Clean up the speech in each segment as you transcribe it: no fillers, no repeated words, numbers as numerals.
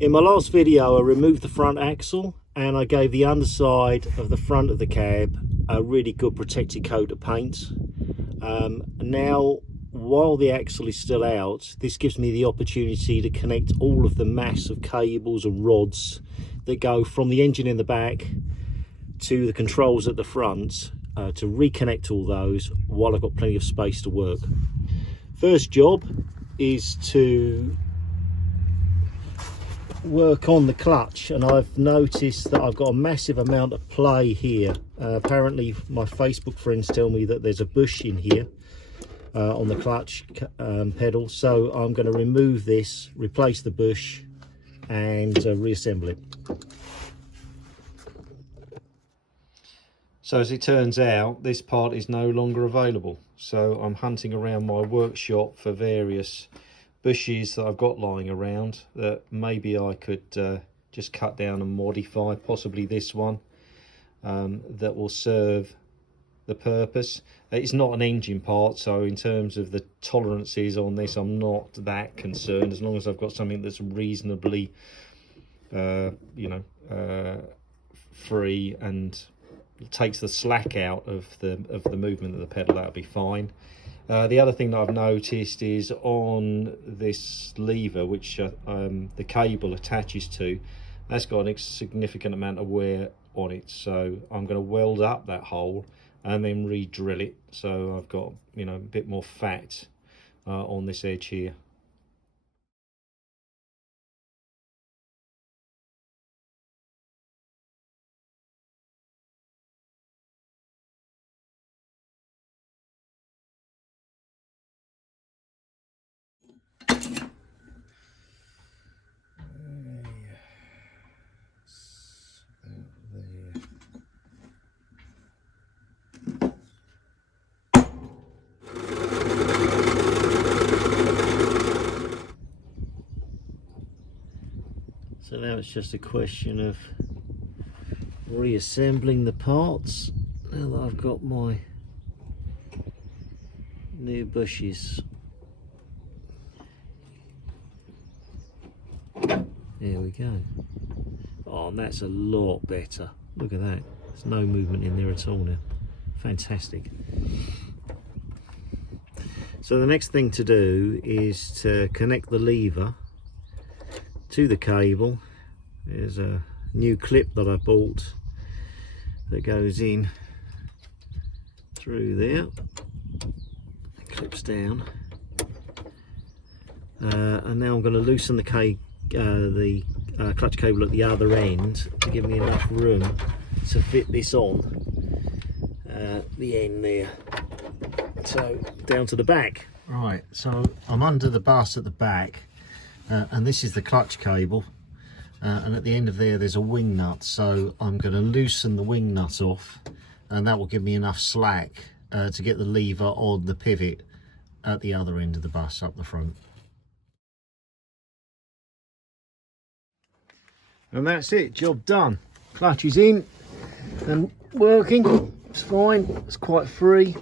In my last video I removed the front axle and I gave the underside of the front of the cab a really good protected coat of paint. Now while the axle is still out, this gives me the opportunity to connect all of the mass of cables and rods that go from the engine in the back to the controls at the front, to reconnect all those while I've got plenty of space to work. First job is to work on the clutch, and I've noticed that I've got a massive amount of play here. Apparently my Facebook friends tell me that there's a bush in here on the clutch pedal, so I'm going to remove this, replace the bush and reassemble it. So as it turns out, this part is no longer available, so I'm hunting around my workshop for various bushes that I've got lying around that maybe I could just cut down and modify, possibly this one, that will serve the purpose. It's not an engine part, so in terms of the tolerances on this I'm not that concerned, as long as I've got something that's reasonably free and takes the slack out of the movement of the pedal. That'll be fine. The other thing that I've noticed is on this lever, which the cable attaches to, that's got a significant amount of wear on it, so I'm going to weld up that hole and then re-drill it, so I've got, you know, a bit more fat on this edge here. So now it's just a question of reassembling the parts now that I've got my new bushes. There we go. Oh, and that's a lot better. Look at that. There's no movement in there at all now. Fantastic. So the next thing to do is to connect the lever to the cable. There's a new clip that I bought that goes in through there. It clips down. And now I'm going to loosen the clutch cable at the other end to give me enough room to fit this on the end there. So down to the back. Right, so I'm under the bus at the back, and this is the clutch cable, and at the end of there's a wing nut, so I'm going to loosen the wing nut off, and that will give me enough slack to get the lever on the pivot at the other end of the bus up the front. And that's it, job done. Clutch is in and working, it's fine, it's quite free.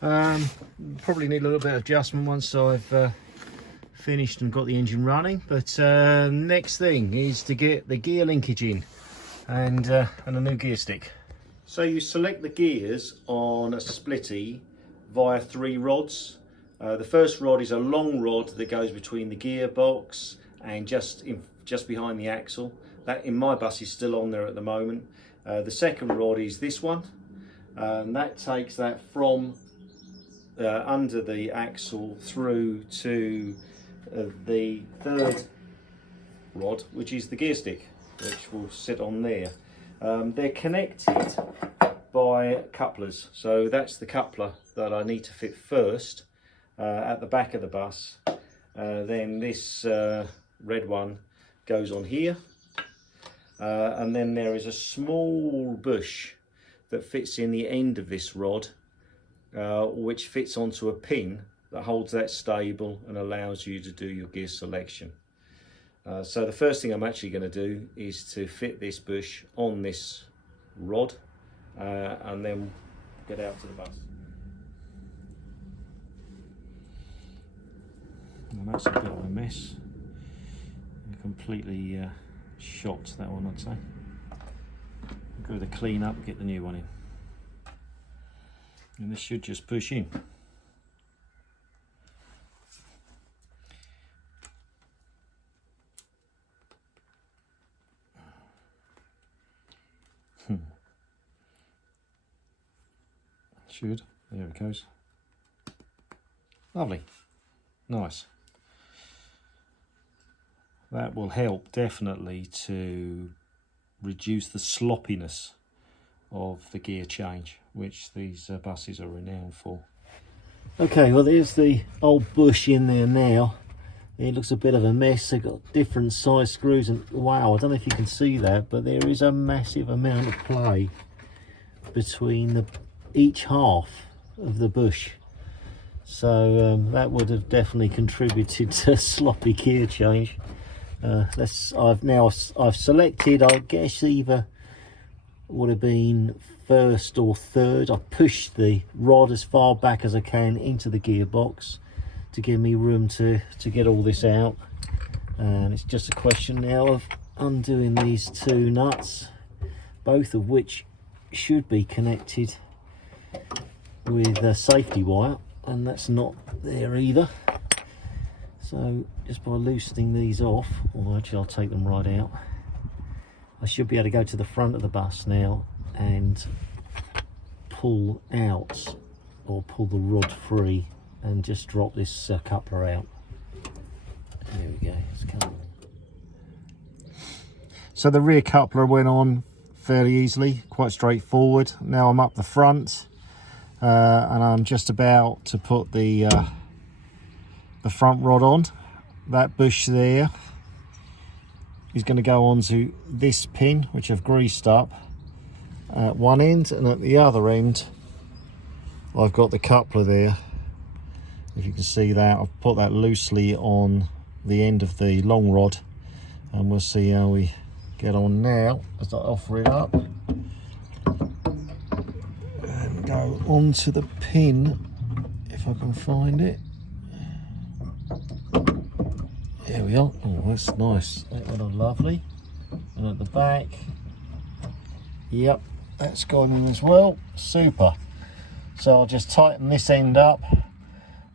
Probably need a little bit of adjustment once I've finished and got the engine running, but next thing is to get the gear linkage in and a new gear stick. So you select the gears on a splitty via 3 rods. The first rod is a long rod that goes between the gearbox and just behind the axle. That in my bus is still on there at the moment. The second rod is this one, and that takes that from under the axle through to the third rod, which is the gear stick, which will sit on there. They're connected by couplers, so that's the coupler that I need to fit first at the back of the bus. Then this red one goes on here, and then there is a small bush that fits in the end of this rod, which fits onto a pin that holds that stable and allows you to do your gear selection. So the first thing I'm actually going to do is to fit this bush on this rod and then get out to the bus. And that's a bit of a mess. completely shot, that one, I'd say. Go with a clean up, get the new one in. And this should just push in. Should. There it goes. Lovely. Nice. That will help definitely to reduce the sloppiness of the gear change, which these buses are renowned for. Okay, well there's the old bush in there now. It looks a bit of a mess. They've got different size screws and wow, I don't know if you can see that, but there is a massive amount of play between each half of the bush. So that would have definitely contributed to sloppy gear change. I've selected, I guess either would have been first or third. I pushed the rod as far back as I can into the gearbox to give me room to get all this out, and it's just a question now of undoing these two nuts, both of which should be connected with a safety wire, and that's not there either. So just by loosening these off, or actually I'll take them right out, I should be able to go to the front of the bus now and pull out, or pull the rod free, and just drop this coupler out. There we go, it's coming. So the rear coupler went on fairly easily, quite straightforward. Now I'm up the front, and I'm just about to put the front rod on. That bush there is going to go onto this pin, which I've greased up at one end, and at the other end I've got the coupler there. If you can see that, I've put that loosely on the end of the long rod, and we'll see how we get on now as I offer it up and go onto the pin, if I can find it. There we are. Oh, that's nice. That went on lovely. And at the back, yep, that's gone in as well. Super. So I'll just tighten this end up,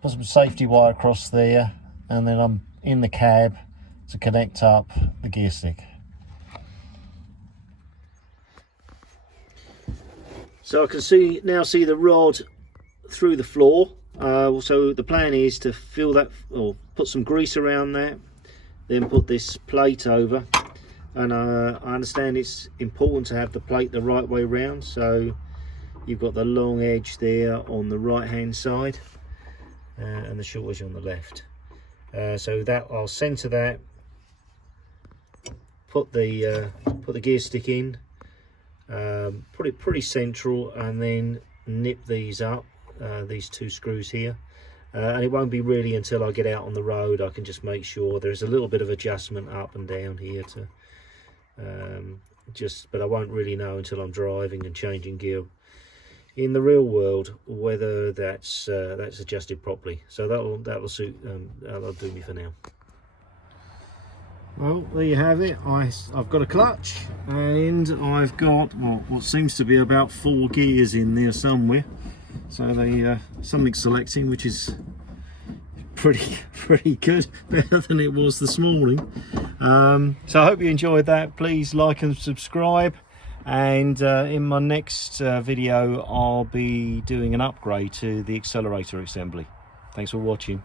put some safety wire across there, and then I'm in the cab to connect up the gear stick. So I can now see the rod through the floor. So the plan is to fill that, or put some grease around that, then put this plate over. And I understand it's important to have the plate the right way round, so you've got the long edge there on the right hand side, and the short edge on the left. So that I'll centre that, put the gear stick in, put it pretty central, and then nip these up, these two screws here. And it won't be really until I get out on the road I can just make sure. There's a little bit of adjustment up and down here to but I won't really know until I'm driving and changing gear in the real world whether that's adjusted properly. So that'll suit, that'll do me for now. Well, there you have it. I've got a clutch, and I've got, well, what seems to be about 4 gears in there somewhere. So something's selecting, which is pretty good, better than it was this morning. So I hope you enjoyed that. Please like and subscribe, and in my next video I'll be doing an upgrade to the accelerator assembly. Thanks for watching.